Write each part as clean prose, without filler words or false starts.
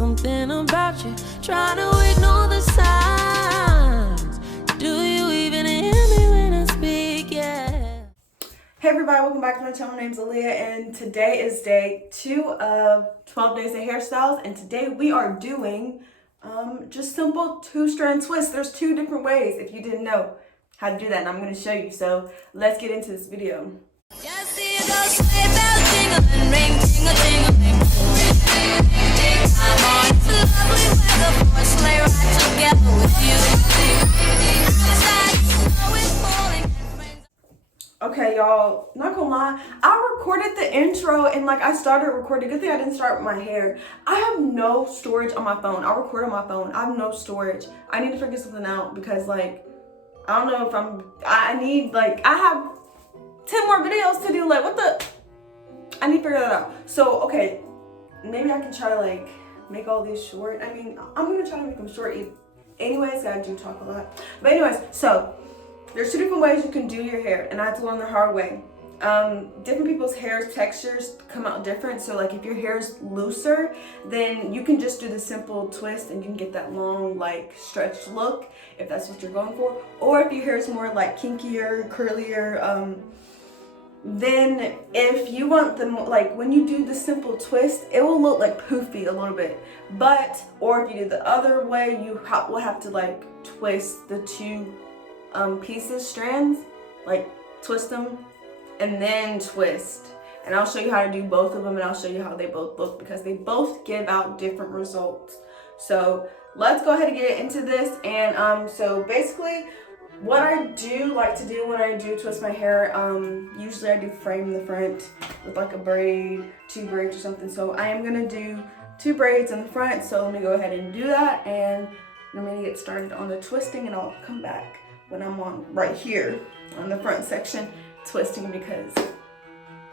something about you, trying to ignore the signs. Do you even hear me when I speak? Yeah. Hey everybody, welcome back to my channel. My name's Aliyah, and today is day 2 of 12 days of hairstyles, and today we are doing just simple 2-strand twists. There's 2 different ways if you didn't know how to do that, and I'm going to show you. So let's get into this video. Just see those sleigh bells jingling, ring, ting-a-ting-a-ling. I'm on the lovely weather for a sleigh ride together with you. Outside, snow is falling and rain's. Okay, y'all, not gonna lie, I recorded the intro and I started recording. Good thing I didn't start with my hair. I have no storage on my phone. I record on my phone. I have no storage. I need to figure something out because I don't know if I have 10 more videos to do. I need to figure that out. So, okay, maybe I can try to make all these short. I mean, I'm gonna try to make them short. Anyways, I do talk a lot. But anyways, so there's 2 different ways you can do your hair, and I had to learn the hard way. Different people's hair textures come out different. So if your hair is looser, then you can just do the simple twist and you can get that long stretched look if that's what you're going for. Or if your hair is more kinkier, curlier, then if you want the when you do the simple twist, it will look poofy a little bit. Or if you do the other way, you will have to twist the 2 pieces, strands, twist them and then twist. And I'll show you how to do both of them, and I'll show you how they both look because they both give out different results. So let's go ahead and get into this. And so basically what I do like to do when I do twist my hair, usually I do frame the front with a braid, 2 braids or something. So I am gonna do 2 braids in the front. So let me go ahead and do that, and I'm gonna get started on the twisting, and I'll come back when I'm on right here on the front section twisting, because I'm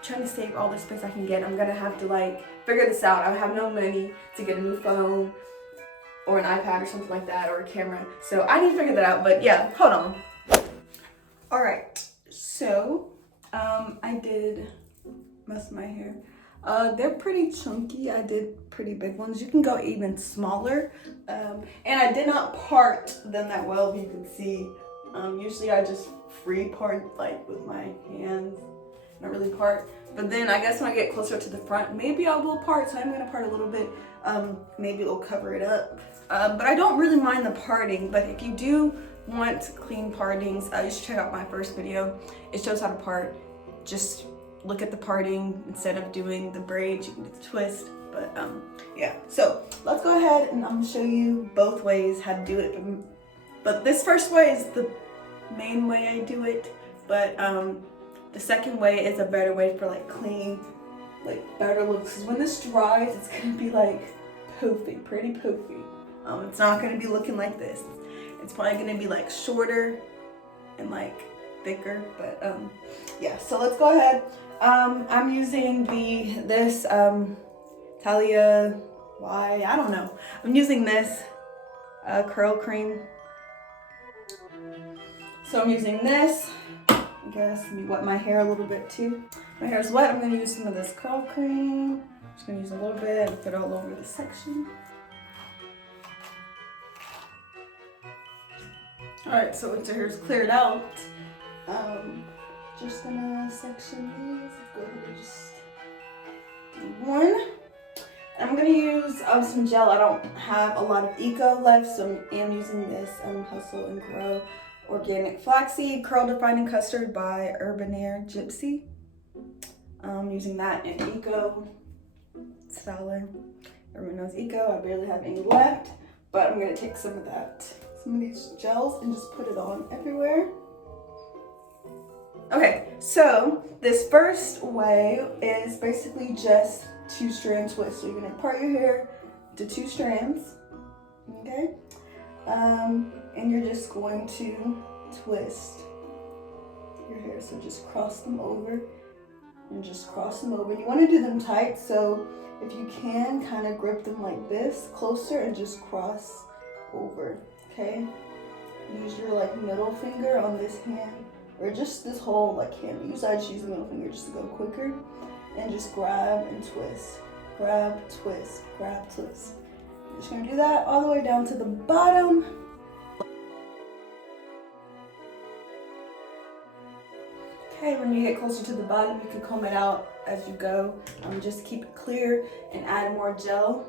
trying to save all the space I can get. I'm gonna have to figure this out. I have no money to get a new phone or an iPad or something like that, or a camera. So I need to figure that out, but yeah, hold on. All right, so I did most of my hair. They're pretty chunky. I did pretty big ones. You can go even smaller. And I did not part them that well, if you can see. Usually I just free part with my hands, not really part. But then I guess when I get closer to the front, maybe I will part. So I'm gonna part a little bit. Maybe it'll cover it up. But I don't really mind the parting. But if you do want clean partings, you should check out my first video. It shows how to part. Just look at the parting instead of doing the braids. You can do the twist. But yeah. So let's go ahead and I'm gonna show you both ways how to do it. But this first way is the main way I do it. But the second way is a better way for clean, better looks. Because when this dries, it's gonna be poofy, pretty poofy. It's not gonna be looking like this. It's probably gonna be wshorter and thicker. But yeah. So let's go ahead. I'm using this aliyah. Why? I don't know. I'm using this curl cream. So I'm using this. I guess let me wet my hair a little bit too. My hair is wet. I'm gonna use some of this curl cream. Just gonna use a little bit and put it all over the section. All right, so once your hair is cleared out, just gonna section these. Let's go ahead and just do one. I'm gonna use some gel. I don't have a lot of eco left, so I am using this Hustle and Grow Organic Flaxseed Curl Defining Custard by Urbanaire Gypsy. I'm using that in Eco Styler. Everyone knows Eco. I barely have any left, but I'm gonna take some of these gels and just put it on everywhere. Okay, so this first way is basically just 2-strand twist. So you're gonna part your hair to 2 strands, okay? And you're just going to twist your hair. So just cross them over and just cross them over. You want to do them tight, so if you can, kind of grip them like this, closer, and just cross over, okay? Use your middle finger on this hand, or just this whole hand. Usually I just use the middle finger just to go quicker, and just grab and twist, grab, twist, grab, twist. Just gonna do that all the way down to the bottom. Okay, when you get closer to the bottom, you can comb it out as you go. Just keep it clear and add more gel,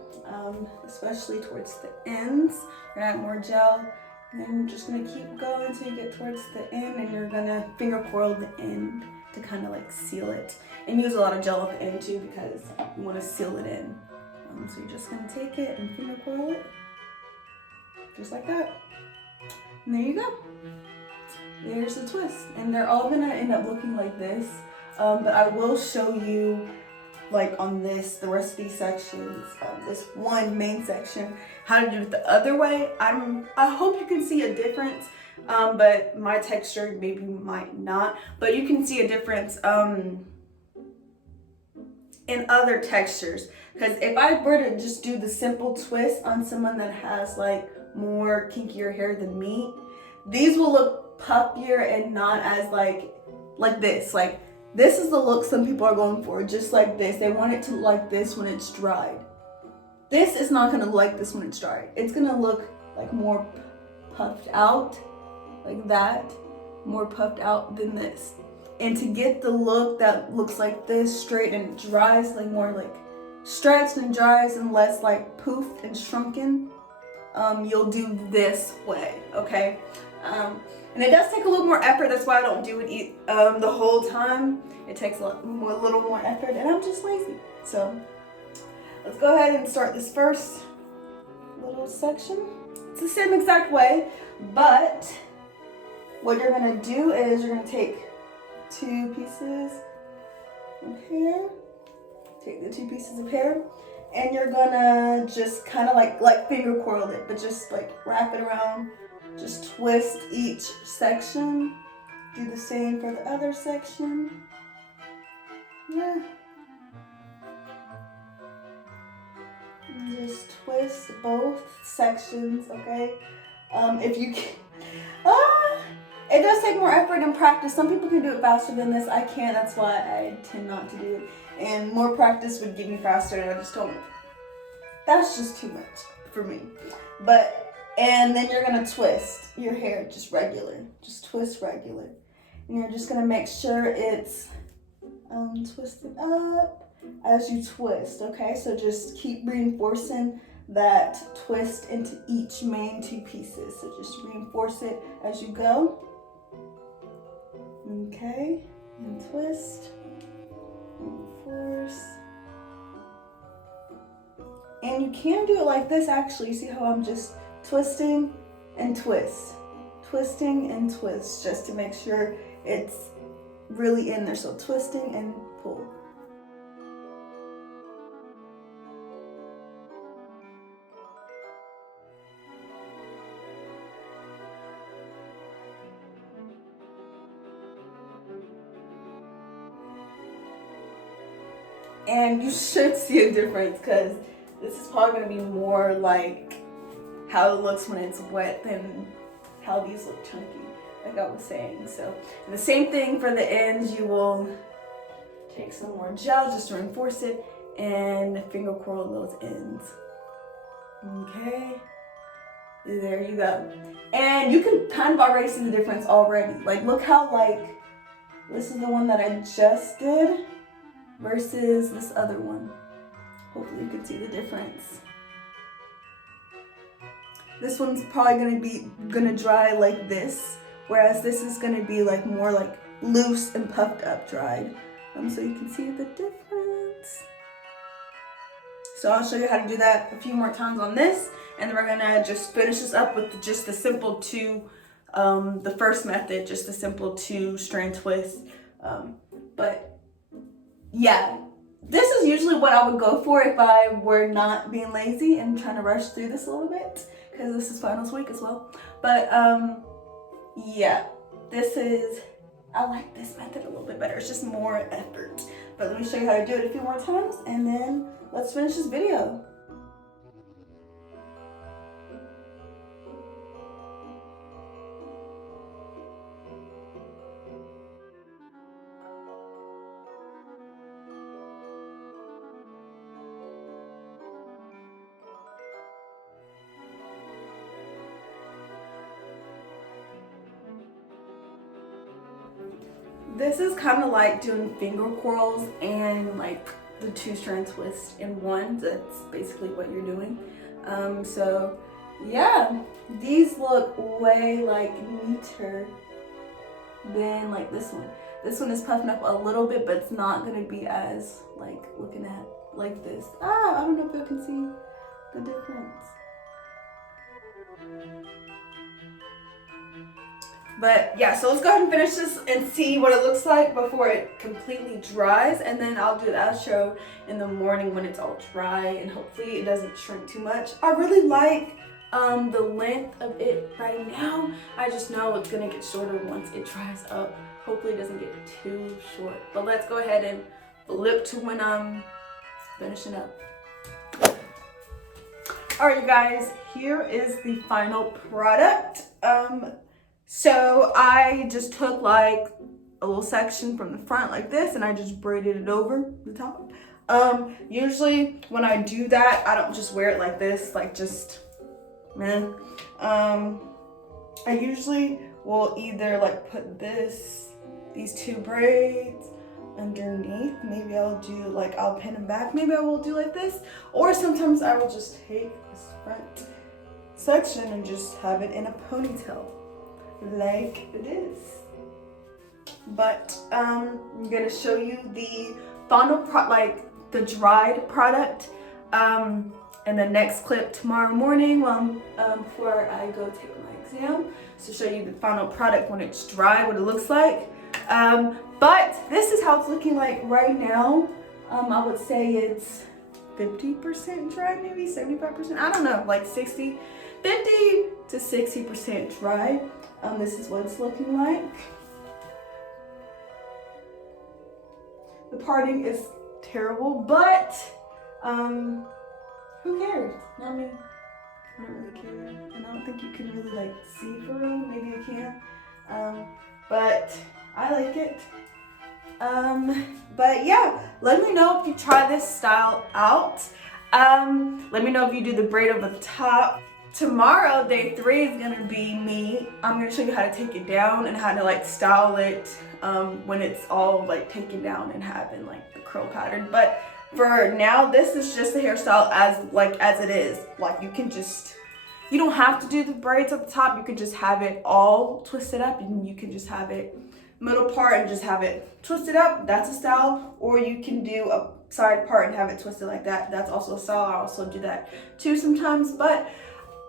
especially towards the ends. You're gonna add more gel, and then you're just gonna keep going until you get towards the end, and you're gonna finger coil the end to kind of like seal it. And use a lot of gel at the end too because you want to seal it in. So you're just gonna take it and finger coil it, just like that. And there you go. There's the twist, and they're all gonna end up looking like this, but I will show you like on this, the rest of these sections, this one main section, how to do it the other way. I hope you can see a difference, but my texture maybe might not, but you can see a difference in other textures, because if I were to just do the simple twist on someone that has like more kinkier hair than me, these will look puffier and not as like this. Like this is the look some people are going for, just like this. They want it to look like this when it's dried. This is not gonna look like this when it's dried. It's gonna look like more puffed out, like that, more puffed out than this. And to get the look that looks like this straight and dries, like more like stretched and dries and less like poofed and shrunken, you'll do this way, okay? And it does take a little more effort. That's why I don't do it the whole time. It takes a little more effort, and I'm just lazy. So let's go ahead and start this first little section. It's the same exact way, but what you're gonna do is you're gonna take 2 pieces of hair. Take the 2 pieces of hair, and you're gonna just kind of like finger coil it, but just like wrap it around. Just twist each section. Do the same for the other section. Yeah. And just twist both sections, okay? If you can, it does take more effort and practice. Some people can do it faster than this. I can't. That's why I tend not to do it. And more practice would get me faster, and I just don't. That's just too much for me. And then you're gonna twist your hair just regular. Just twist regular. And you're just gonna make sure it's twisted up as you twist, okay? So just keep reinforcing that twist into each main 2 pieces. So just reinforce it as you go. Okay, and twist, reinforce. And you can do it like this actually. You see how I'm just twisting and twist, twisting and twist, just to make sure it's really in there. So twisting and pull. And you should see a difference, because this is probably going to be more like how it looks when it's wet than how these look chunky, like I was saying. So the same thing for the ends. You will take some more gel just to reinforce it and finger coil those ends. Okay, there you go. And you can kind of already see the difference already. Like look how this is the one that I just did versus this other one. Hopefully you can see the difference. This one's probably gonna dry like this, whereas this is gonna be like more like loose and puffed up dried. So you can see the difference. So I'll show you how to do that a few more times on this, and then we're gonna just finish this up with just the simple 2, the first method, just the simple 2 strand twist. But yeah, this is usually what I would go for if I were not being lazy and trying to rush through this a little bit, because this is finals week as well. But yeah, I like this method a little bit better. It's just more effort. But let me show you how to do it a few more times, and then let's finish this video. this is kind of like doing finger curls and like the 2-strand twist in one. That's basically what you're doing. So yeah, these look way like neater than like this one. This one is puffing up a little bit, but it's not gonna be as like looking at like this. I don't know if you can see the difference. But yeah, so let's go ahead and finish this and see what it looks like before it completely dries, and then I'll do the outro in the morning when it's all dry and hopefully it doesn't shrink too much. I really like the length of it right now. I just know it's gonna get shorter once it dries up. Hopefully it doesn't get too short. But let's go ahead and flip to when I'm finishing up. Alright, you guys, here is the final product. So I just took like a little section from the front like this and I just braided it over the top. Usually when I do that, I don't just wear it like this, like just meh. I usually will either like put these 2 braids underneath. Maybe I'll do like, I'll pin them back. Maybe I will do like this, or sometimes I will just take this front section and just have it in a ponytail like this. But I'm gonna show you the final the dried product in the next clip tomorrow morning before I go take my exam, to show you the final product when it's dry, what it looks like. But this is how it's looking like right now. I would say it's 50% dry, maybe 75%, I don't know, like 50 to 60% dry. This is what it's looking like. The parting is terrible, but who cares? I mean, I don't really care, and I don't think you can really like see for real. Maybe you can, but I like it. But yeah, let me know if you try this style out. Let me know if you do the braid over the top. Tomorrow, day 3 is gonna be me. I'm gonna show you how to take it down and how to like style it when it's all like taken down and having like the curl pattern. But for now, this is just the hairstyle as it is. Like you don't have to do the braids at the top. You can just have it all twisted up, and you can just have it middle part and just have it twisted up. That's a style. Or you can do a side part and have it twisted like that. That's also a style. I also do that too sometimes, but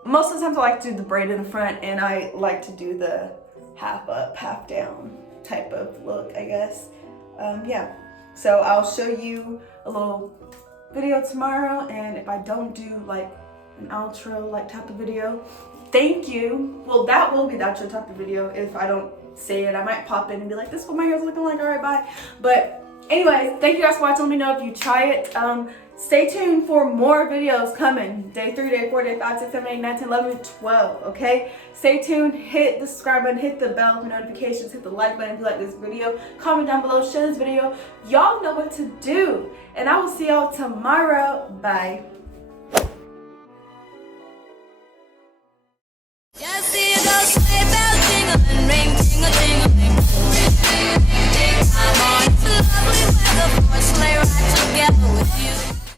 most of the times I like to do the braid in the front, and I like to do the half up, half down type of look, I guess. Yeah, so I'll show you a little video tomorrow, and if I don't do like an outro like type of video, thank you. Well, that will be the outro type of video. If I don't say it, I might pop in and be like, this is what my hair's looking like, all right, bye. But anyways, thank you guys for watching. Let me know if you try it. Stay tuned for more videos coming. Day 3, day 4, day 5, 6, 7, 8, 9, 10, 11, 12, okay? Stay tuned. Hit the subscribe button. Hit the bell for notifications. Hit the like button if you like this video. Comment down below. Share this video. Y'all know what to do. And I will see y'all tomorrow. Bye.